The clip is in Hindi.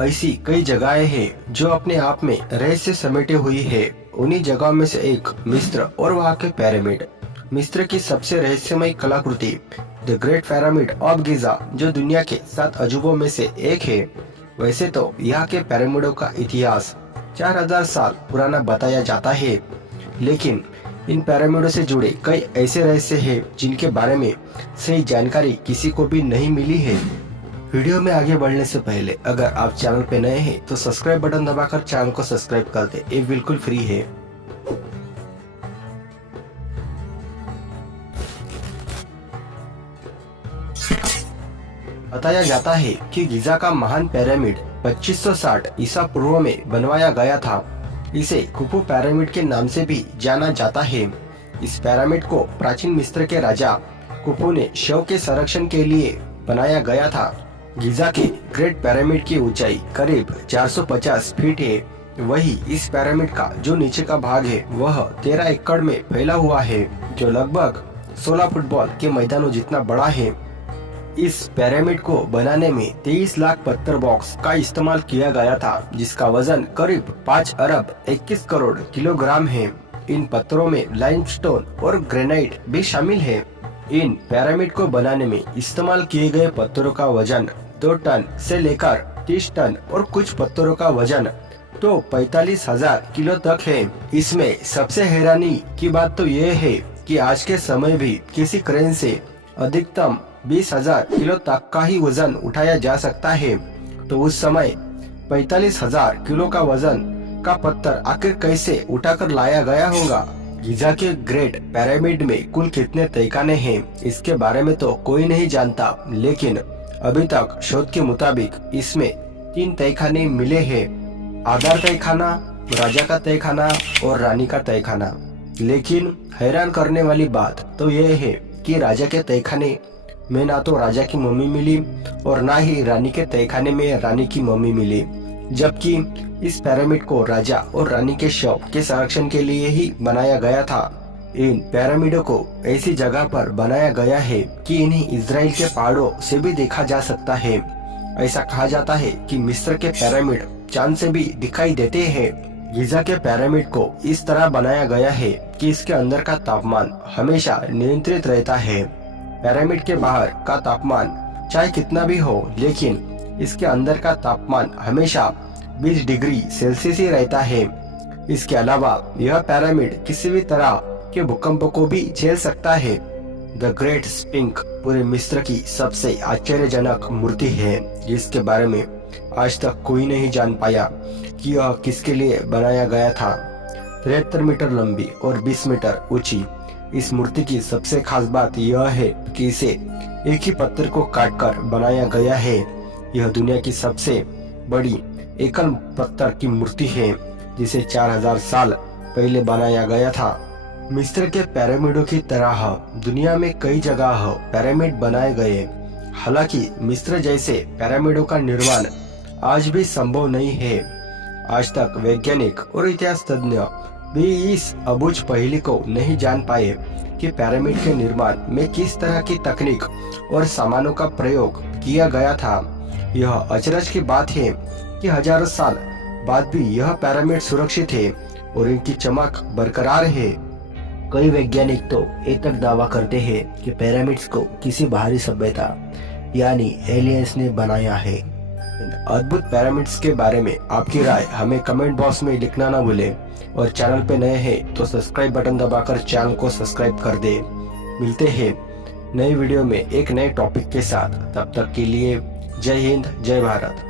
ऐसी कई जगहें हैं जो अपने आप में रहस्य समेटे हुई है। उन्हीं जगहों में से एक मिस्र और वहाँ के पिरामिड। मिस्र की सबसे रहस्यमय कलाकृति द ग्रेट पिरामिड ऑफ गिजा जो दुनिया के 7 अजूबों में से एक है। वैसे तो यहाँ के पिरामिडों का इतिहास 4000 साल पुराना बताया जाता है, लेकिन इन पिरामिडों से जुड़े कई ऐसे रहस्य हैं जिनके बारे में सही जानकारी किसी को भी नहीं मिली है। वीडियो में आगे बढ़ने से पहले अगर आप चैनल पे नए हैं तो सब्सक्राइब बटन दबाकर चैनल को सब्सक्राइब कर दें, ये बिल्कुल फ्री है। बताया जाता है कि गिजा का महान पिरामिड 2560 ईसा पूर्व में बनवाया गया था। इसे खुफू पिरामिड के नाम से भी जाना जाता है। इस पिरामिड को प्राचीन मिस्र के राजा खुफू ने शव के संरक्षण के लिए बनाया गया था। गिजा के ग्रेट पिरामिड की ऊंचाई करीब 450 फीट है। वही इस पिरामिड का जो नीचे का भाग है वह 13 एकड़ में फैला हुआ है, जो लगभग 16 फुटबॉल के मैदानों जितना बड़ा है। इस पिरामिड को बनाने में 23 लाख पत्थर बॉक्स का इस्तेमाल किया गया था, जिसका वजन करीब 5 अरब 21 करोड़ किलोग्राम है। इन पत्थरों में लाइमस्टोन और ग्रेनाइट भी शामिल है। इन पिरामिड को बनाने में इस्तेमाल किए गए पत्थरों का वजन 2 टन से लेकर 30 टन और कुछ पत्थरों का वजन तो 45,000 किलो तक है। इसमें सबसे हैरानी की बात तो ये है कि आज के समय भी किसी क्रेन से अधिकतम 20,000 किलो तक का ही वजन उठाया जा सकता है। तो उस समय 45,000 किलो का वजन का पत्थर आखिर कैसे उठाकर लाया गया होगा। गिजा के ग्रेट पिरामिड में कुल कितने तहखाने हैं इसके बारे में तो कोई नहीं जानता, लेकिन अभी तक शोध के मुताबिक इसमें 3 तहखाने मिले हैं। आधार तहखाना, राजा का तहखाना और रानी का तहखाना। लेकिन हैरान करने वाली बात तो यह है कि राजा के तहखाने में ना तो राजा की मम्मी मिली और ना ही रानी के तहखाने में रानी की मम्मी मिली, जबकि इस पिरामिड को राजा और रानी के शव के संरक्षण के लिए ही बनाया गया था। इन पिरामिडों को ऐसी जगह पर बनाया गया है कि इन्हें इजराइल के पहाड़ों से भी देखा जा सकता है। ऐसा कहा जाता है कि मिस्र के पिरामिड चांद से भी दिखाई देते हैं। गिजा के पिरामिड को इस तरह बनाया गया है कि इसके अंदर का तापमान हमेशा नियंत्रित रहता है। पिरामिड के बाहर का तापमान चाहे कितना भी हो, लेकिन इसके अंदर का तापमान हमेशा 20 डिग्री सेल्सियस ही रहता है। इसके अलावा यह पिरामिड किसी भी तरह के भूकंप को भी झेल सकता है। द ग्रेट स्फिंक्स पूरे मिस्र की सबसे आश्चर्यजनक मूर्ति है, जिसके बारे में आज तक कोई नहीं जान पाया कि यह किसके लिए बनाया गया था। 73 मीटर लंबी और 20 मीटर ऊंची इस मूर्ति की सबसे खास बात यह है कि इसे एक ही पत्थर को काटकर बनाया गया है। यह दुनिया की सबसे बड़ी एकल पत्थर की मूर्ति है, जिसे 4000 साल पहले बनाया गया था। मिस्र के पिरामिडों की तरह दुनिया में कई जगह पिरामिड बनाए गए। हालांकि मिस्र जैसे पिरामिडों का निर्माण आज भी संभव नहीं है। आज तक वैज्ञानिक और इतिहास तज्ञ भी इस अबूझ पहेली को नहीं जान पाए कि पिरामिड के निर्माण में किस तरह की तकनीक और सामानों का प्रयोग किया गया था। यह अचरज की बात है कि हजारों साल बाद भी यह पिरामिड सुरक्षित है और इनकी चमक बरकरार है। कई वैज्ञानिक तो ये तक दावा करते हैं कि पिरामिड्स को किसी बाहरी सभ्यता यानी एलियंस ने बनाया है। इन अद्भुत पिरामिड्स के बारे में आपकी राय हमें कमेंट बॉक्स में लिखना ना भूलें, और चैनल पे नए हैं तो सब्सक्राइब बटन दबाकर चैनल को सब्सक्राइब कर दे। मिलते हैं नई वीडियो में एक नए टॉपिक के साथ। तब तक के लिए जय हिंद, जय भारत।